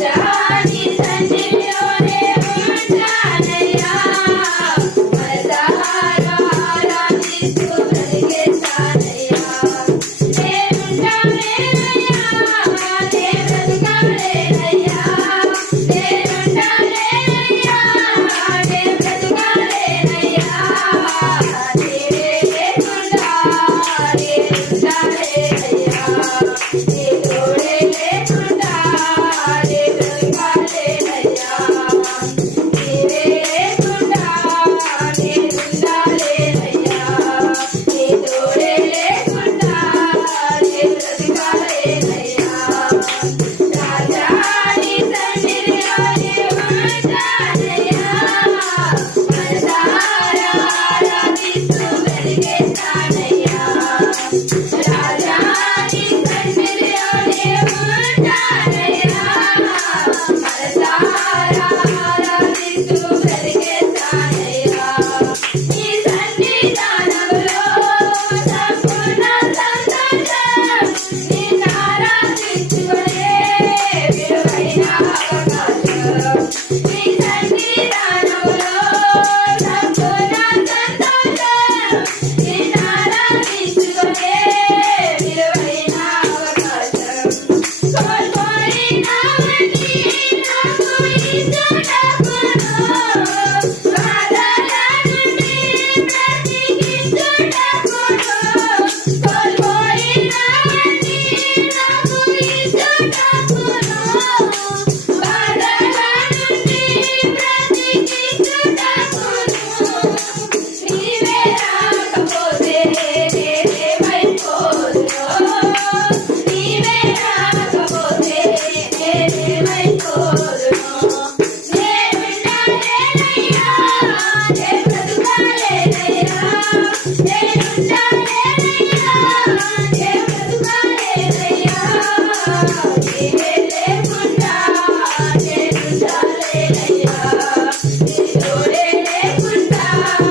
Yeah.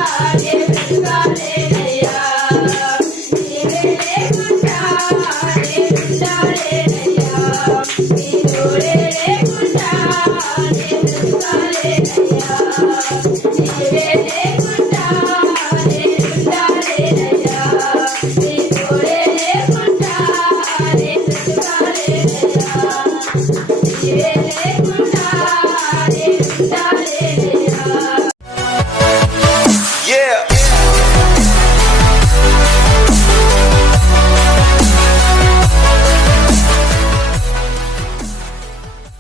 Bye.